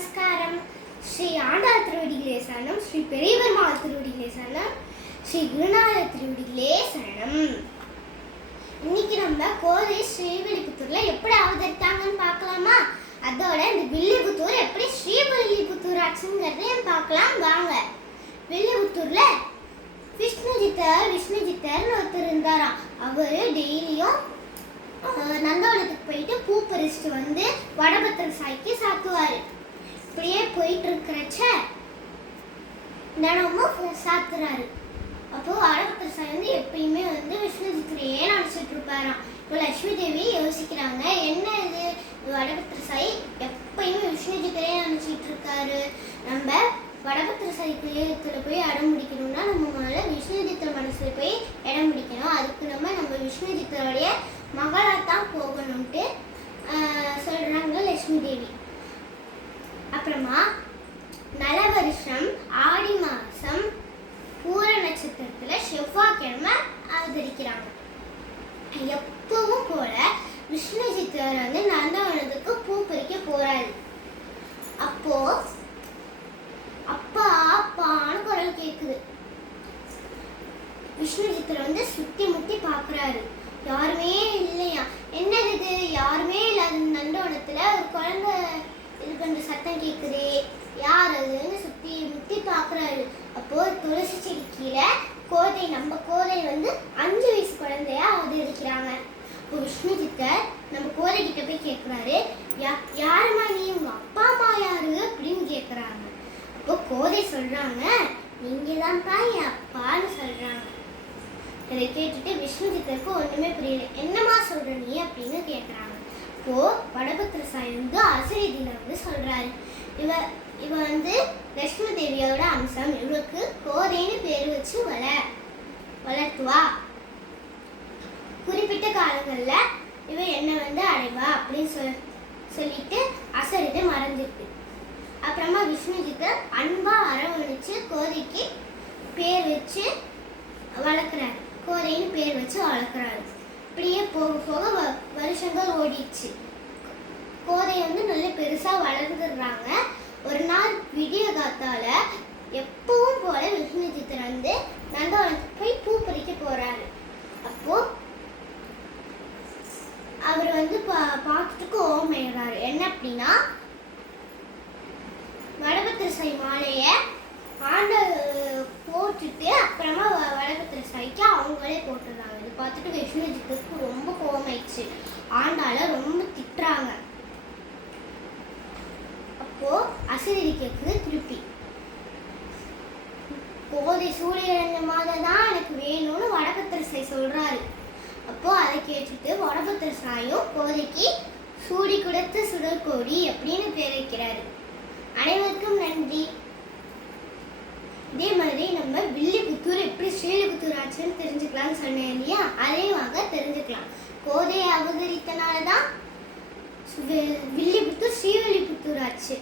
நமஸ்காரம். ஸ்ரீ ஆண்டாள் திருவடிகளே சரணம். ஸ்ரீ பெரியபெருமாள் திருவடிகளே சரணம். ஸ்ரீ குருநாதர் திருவடிகளே சரணம். இன்னைக்கு நம்ம கோதை ஸ்ரீவில்லிபுத்தூர்ல எப்படி அவதரித்தாங்கன்னு பார்க்கலாமா? அதோட இந்த வில்லிபுத்தூர் எப்படி ஸ்ரீவில்லிபுத்தூர் ஆச்சுங்கிறதையும் பார்க்கலாம். வாங்க. வில்லிபுத்தூர்ல விஷ்ணுஜித்தர் விஷ்ணுஜித்தர்னு ஒருத்தர் இருந்தாராம். அவரு டெய்லியும் நந்தவனத்துக்கு போயிட்டு பூ பறிச்சுட்டு வந்து வடபத்திர சாய்க்கு சாத்துவாரு. இப்படியே போயிட்டு இருக்கிறச்ச தினமும் சாத்துறாரு அப்போ வடபத்திர சாய் வந்து எப்பயுமே வந்து விஷ்ணுஜித்திரையே நினச்சிட்டு இருப்பாராம். இப்போ லட்சுமி தேவி யோசிக்கிறாங்க என்ன இது? வடபத்திர சாய் எப்பயுமே விஷ்ணுஜித்திரையே நினச்சிட்டு இருக்காரு. நம்ம வடபத்திர சாய் பிள்ளையத்தில் போய் இடம் முடிக்கணும்னா நம்ம முதல்ல விஷ்ணுஜித்திர மனசில் போய் இடம் பிடிக்கணும். அதுக்கு நம்ம நம்ம விஷ்ணுஜித்தருடைய மகளாக தான் போகணும்ட்டு சொல்கிறாங்க லட்சுமி தேவி. அப்புறமா நல வருஷம் ஆடி மாதம் பூர நட்சத்திரத்தில் செவ்வாய்க்கிழமை ஆதரிக்கிறாங்க எப்பவும் போல விஷ்ணு சித்தர் வந்து நந்தவனத்துக்கு பூ பறிக்க போறாரு. அப்போ அப்பா அப்பான்னு குரல் கேக்குது. விஷ்ணு சித்தர் வந்து சுத்தி முத்தி பாக்குறாரு. யாருமே இல்லையா? என்னது இது? யாருமே இல்லாத நந்தவனத்துல ஒரு குழந்தை கேக்குதே. யார் அதுன்னு சுத்தி முத்தி பாக்குறாரு. அப்போ துளசி செடி கீழே கோதை நம்ம கோதை வந்து அஞ்சு வயசு குழந்தையா அவதரிக்கிறாங்க. இப்போ விஷ்ணு சித்தர் நம்ம கோதை கிட்ட போய் கேட்குறாரு யா யாருமா நீ? உங்க அப்பா அம்மா யாரு? அப்படின்னு கேட்குறாங்க அப்போ கோதை சொல்றாங்க நீங்க தான்ப்பா என் அப்பான்னு சொல்றாங்க. இதை கேட்டுட்டு விஷ்ணு சித்தருக்கு ஒண்ணுமே புரியல. என்னம்மா சொல்ற நீ? அப்படின்னு கேட்குறாங்க இப்போ வடபத்திர சாய் வந்து அசுரீதியில வந்து சொல்றாரு. இவ இவ வந்து லட்சுமி தேவியோட அம்சம். இவளுக்கு கோதைன்னு பேர் வச்சு வள வளர்த்துவா. குறிப்பிட்ட காலங்கள்ல இவ என்ன வந்து அடைவா அப்படின்னு சொல் சொல்லிட்டு அசரிதை மறந்துருக்கு அப்புறமா விஷ்ணுஜிக்கு அன்பா அரவணைச்சு கோதைக்கு பேர் வச்சு வளர்க்குறாரு. கோதைன்னு பேர் வச்சு வளர்க்குறாரு. இப்படியே போக போக வ- ஓடிச்சு கோதை வந்து நல்ல பெருசா வளர்ந்துடுறாங்க ஒரு நாள் விடிய காத்தால எப்பவும் போல விஷ்ணுஜித்தன் வந்து நந்தவனத்துக்கு போய் பூ பறிக்க போறாரு. அப்போ அவர் வந்து பா பார்க்கறதுக்கு ஓமையிடுறாரு என்ன அப்படின்னா மடபத்திரசை சாய் மாலைய போட்டுட்டு அப்புறமா வ- வடபத்திர சாய்க்கு அவங்களே போட்டுடுறாங்க. இது பார்த்துட்டு விஷ்ணுஜித்துக்கு ரொம்ப கோவமாயிடுச்சு. ஆண்டால ரொம்ப திட்டுறாங்க. அப்போ அசரீரி கேட்குது திருப்பி. போதை சூரியன் மாதம் தான் எனக்கு வேணும்னு வடபத்திர சாய் சொல்றாரு. அப்போ அதை கேட்டுட்டு வடபத்திர சாயும் போதைக்கு சூடி கொடுத்த சுடற்கோடி அப்படின்னு பேர் வைக்கிறாரு. அனைவருக்கும் நன்றி. மாதிரி நம்ம வில்லிபுத்தூர் எப்படி ஸ்ரீலிபுத்தூர் ஆச்சுன்னு தெரிஞ்சுக்கலாம்னு சொன்னேன் இல்லையா? அதையும் வாங்க தெரிஞ்சுக்கலாம். கோதை அவதரித்தனால தான் வி- வில்லிபுத்தூர் ஸ்ரீவில்லிபுத்தூர் ஆச்சு.